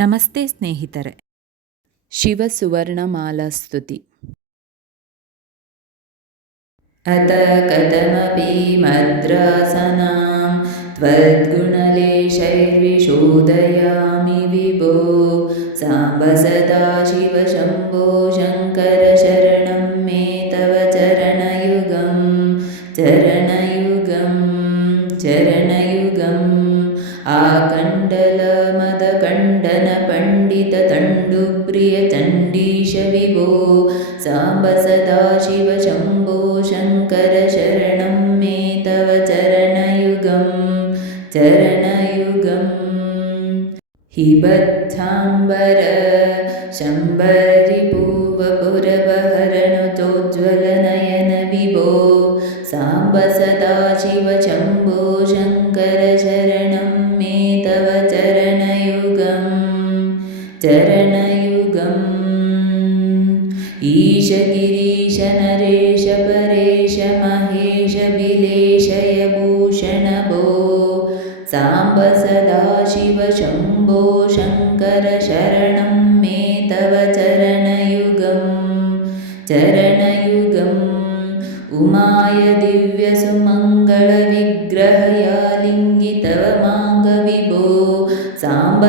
ನಮಸ್ತೆ ಸ್ನೇಹಿತರೆ ಶಿವ ಸುವರ್ಣಮಾಲಾಸ್ತುತಿ अत कथमपि मद्रासनां त्वद्गुणलेशैर्विशोदयामि विभो साम्ब सदा शिव शम्भो शङ्कर शरणं मे तव चरणयुगं चरणयुगं आकण्डलमदकण्डनपण्डिततण्डुप्रियचण्डीश विभो साम्ब सदा शिव शम्भो शङ्कर शरणं मे तव चरणयुगं चरणयुगम् हिबद्धाम्बर शम्बरिभुवपुरवहरणचोज्ज्वलनयन विभो साम्ब सदा शिव शम्भो शङ्कर उमाय दिव्यसुमङ्गलविग्रहयालिङ्गितव माङ्गविभो साम्ब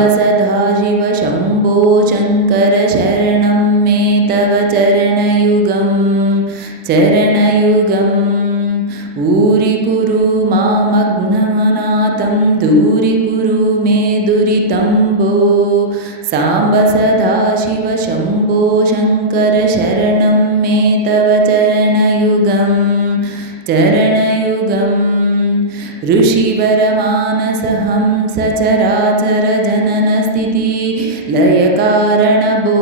चरणयुगम्। ऋषिवरमानसहंस चराचरजननस्थिति लयकारणभो।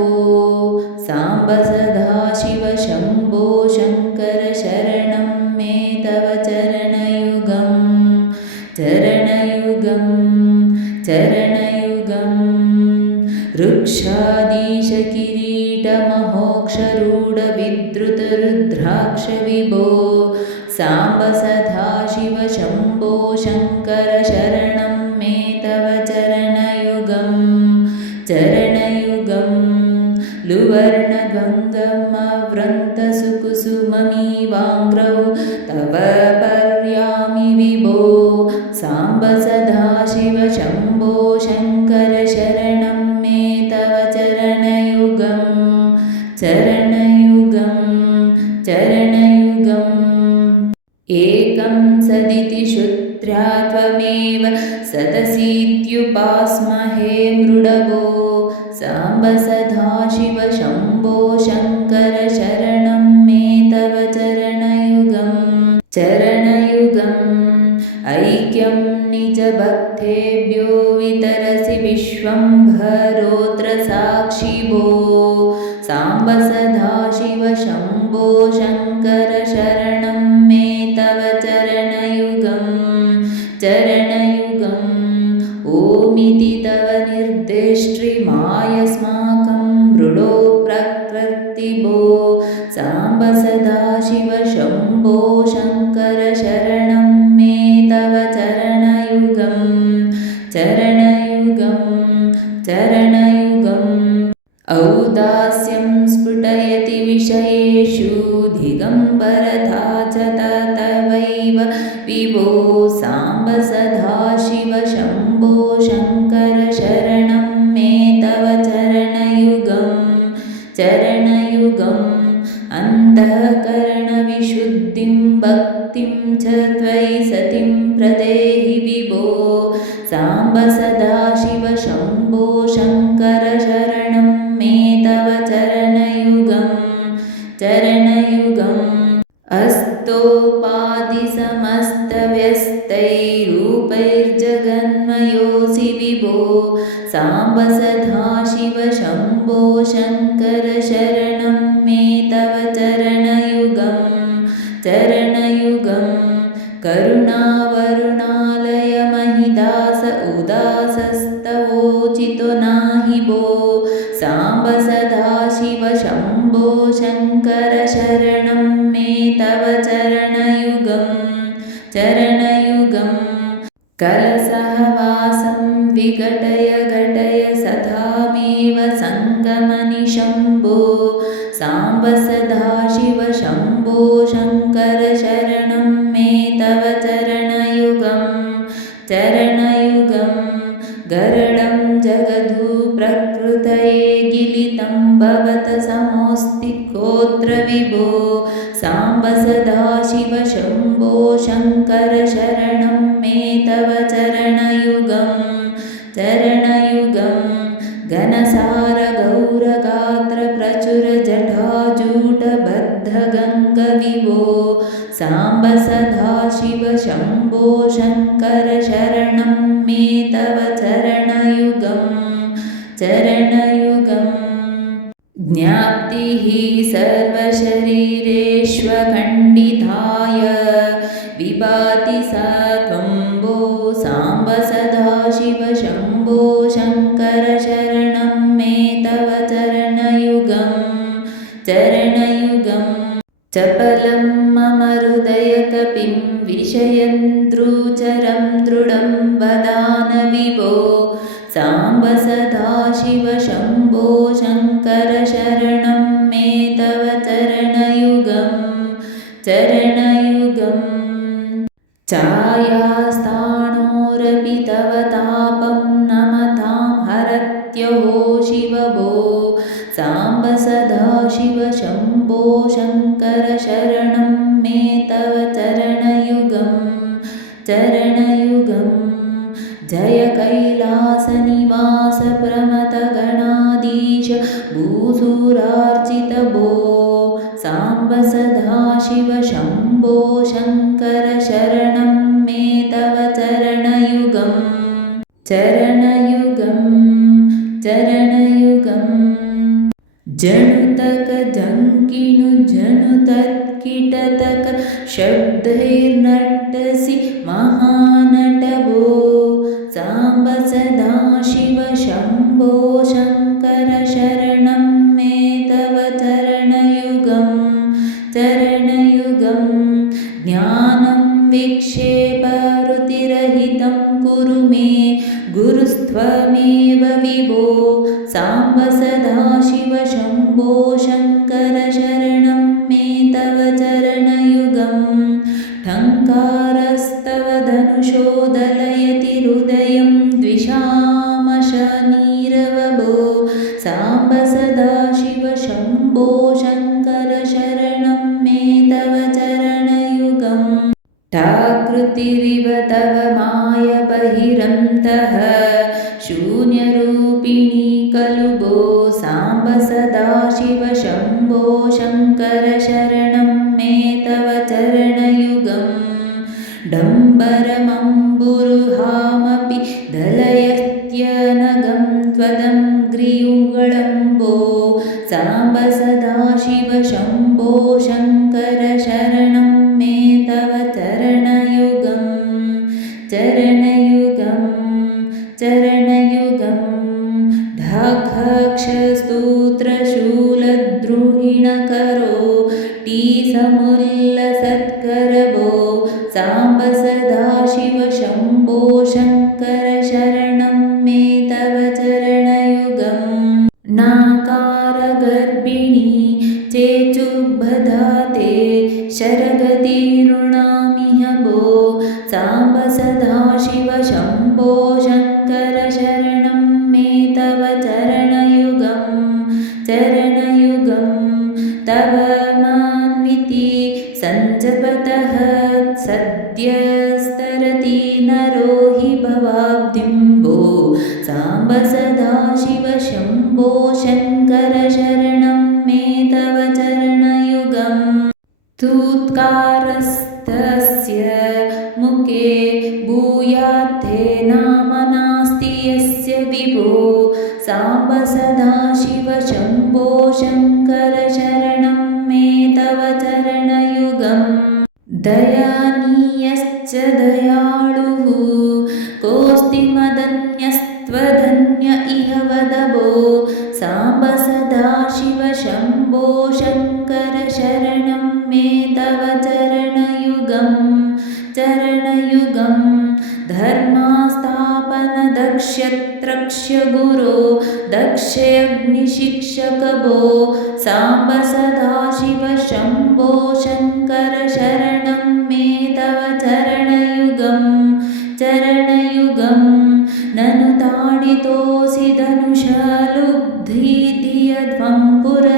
साम्ब सदा शिव शम्भो शङ्कर शरणं मे तव चरणयुगं चरणयुगं चरणयुगम्। वृक्षादीशकिरीटमहोक्षरूढविद्रुतरुद्राक्षविभो साम्ब सदा शिव शम्भो शङ्कर शरणं मे तव चरणयुगं चरणयुगम्। लुवर्णद्वन्द्वमव्रन्तसुकुसुममीवाङ्ग्रौ तव पर्यामि विभो साम्ब सदा शिव शम्भो शङ्कर शरणं मे तव चरणयुगं चरणयुगं एकं सदिति श्रुत्या त्वमेव सदसीत्युपास्महे मृडभो साम्ब सदा शिव शम्भो शङ्कर शरणं मे तव चरणयुगं। चरणयुगम् ऐक्यं निजभक्तेभ्यो वितरसि विश्वम्भरोऽत्र साक्षि भो साम्ब सदा शिव शम्भो शङ्कर शरणं निर्देष्ट्रिमायस्माकं मृडो प्रकृतिभो साम्ब सदा शिव शम्भो शङ्कर शरणं मे तव चरणयुगं चरणयुगं चरणयुगम्। औदास्यं स्फुटयति विषयेषु दिगम्बरथा च तवैव विभो साम्ब सदा शिव शम्भो शङ्कर च त्वयि सतिं प्रदेहि विभो। साम्ब सदा शिव शम्भो शङ्कर शरणं मे तव चरणयुगं। चरणयुगम् शङ्कर शरणं मे तव चरणयुगं चरणयुगम् कलसहवासं विघटय घटय सथामेव सङ्गमनिशम्भो साम्ब सदाशिव शम्भो सदाशिव शम्भो शङ्कर शरणं मे तव चरणयुगं चरणयुगं घनसारगौरगात्रप्रचुरजटाजूटबद्धगङ्गविभो साम्ब शम्भो मे तव चरणयुगं चरणयुगम् ज्ञाप्तिः सर्वशरीरेष्वखण्डिताय। विभाति सा त्वम्बो साम्ब सदाशिव शम्भो शरणं मे तव चरणयुगं चरणयुगम् छायास्थाणोरपि प्रमथगणाधीश भूसुरार्चित भो साम्ब सदाशिव शम्भो शङ्कर शरणं मे तव चरणयुगं चरणयुगं चरणयुगं जनुतक साम्ब सदाशिव शम्भो शङ्कर शरणं मे तव चरणयुगं टाकृतिरिव तव मायबहिरन्तः शून्यरूपिणी भो साम्ब सदाशिव शम्भो साम्ब सदाशिव शम्भो शङ्कर शरणं शरगतिरुणामिह भो साम्ब सदाशिव शम्भो शङ्कर शरणं मे तव चरणयुगं। चरणयुगं तव मान्विति सञ्जपतः सद्यस्तरति नरो हि भवाब्धिं भो साम्ब सदाशिव शम्भो इह वद भो साम्ब सदाशिव शम्भो शङ्कर शरणं ननु ताडितोऽसि धनुषालुब्धिधियध्वं पुरनरेण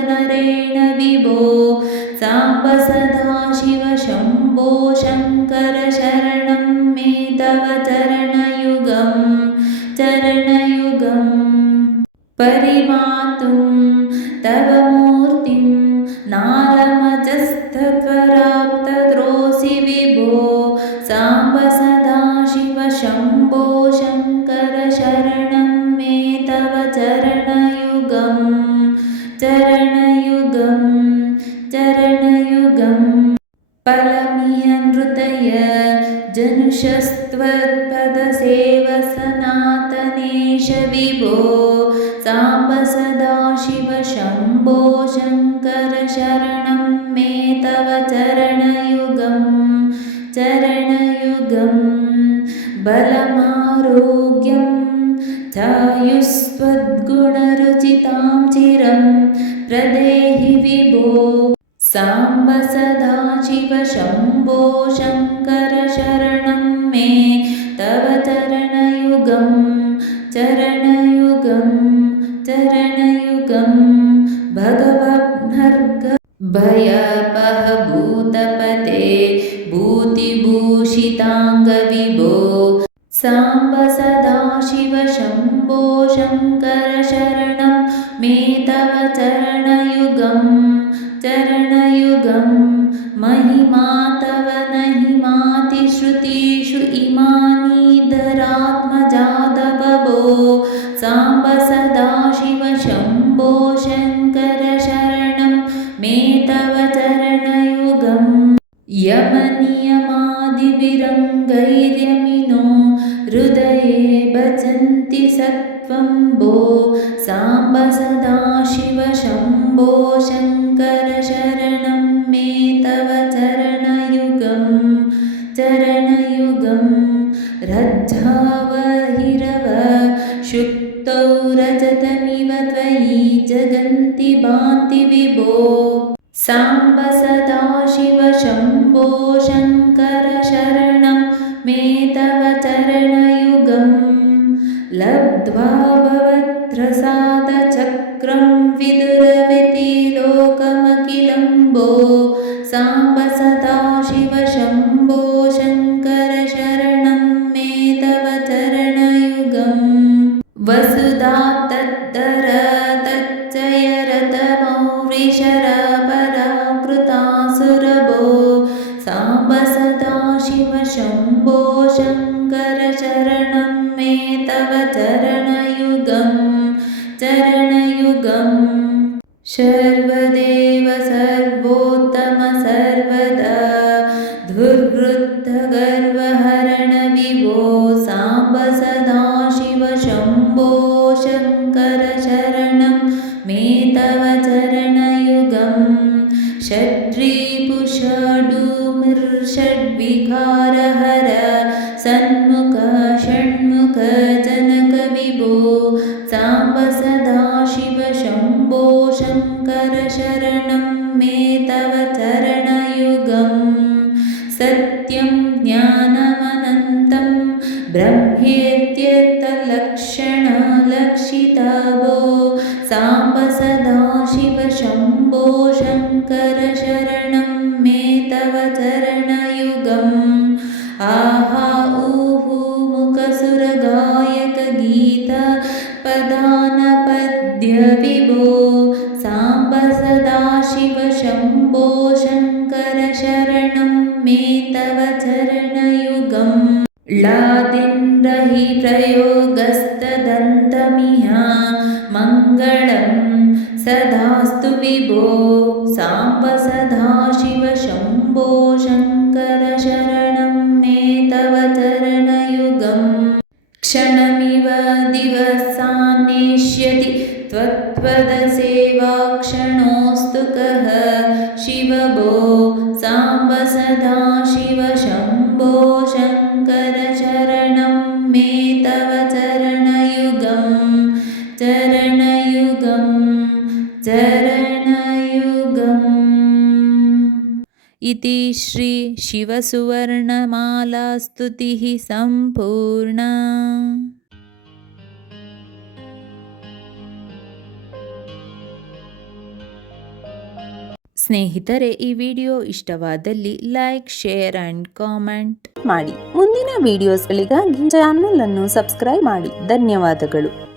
चायुस्त्वद्गुणरुचितां चिरं प्रदेहि विभो साम्ब सदाशिव शम्भो शङ्कर सदाशिव शम्भो शङ्कर शरणं मे तव चरणयुगं चरणयुगं। महिमा तव नहिमातिश्रुतिषु इमानीधरात्मजादबभो भजन्ति सत्वं भो साम्ब सदाशिव शम्भो शङ्कर शरणं मे तव चरणयुगं चरणयुगं रज्जावहिरव शुक्तौ रजतमिव त्वयि जगन्ति भान्ति विभो। साम्ब सदाशिव शम्भो शङ्कर शरणं मे तव चरणयुगं लब्ध्वा भवत्प्रसादचक्रं विदुरविति लोकमखिलं भो साम्ब सदाशिव शम्भो शङ्कर शरणं मे तव चरणयुगं वसुधातद्धर तच्चयरतमौरिशरपराकृतासुरभो साम्ब सदाशिव शम्भो शङ्कर सन्मुख षण्मुख जनकविभो साम्ब सदाशिव शम्भो शङ्कर शरणं मे तव चरणयुगं सत्यं ज्ञानमनन्तं ब्रह्मेत्यर्थलक्षणलक्षितभो साम्ब सदाशिव शम्भो शङ्कर शरणं मे तव चरणयुगम्। आहा शिवसुवर्णमालास्तुतिः सम्पूर्णा ಸ್ನೇಹಿತರೆ ಈ ವಿಡಿಯೋ ಇಷ್ಟವಾದಲ್ಲಿ ಲೈಕ್ ಶೇರ್ ಆ್ಯಂಡ್ ಕಾಮೆಂಟ್ ಮಾಡಿ ಮುಂದಿನ ವಿಡಿಯೋಸ್ಗಳಿಗಾಗಿ ಚಾನಲ್ ಅನ್ನು ಸಬ್ಸ್ಕ್ರೈಬ್ ಮಾಡಿ ಧನ್ಯವಾದಗಳು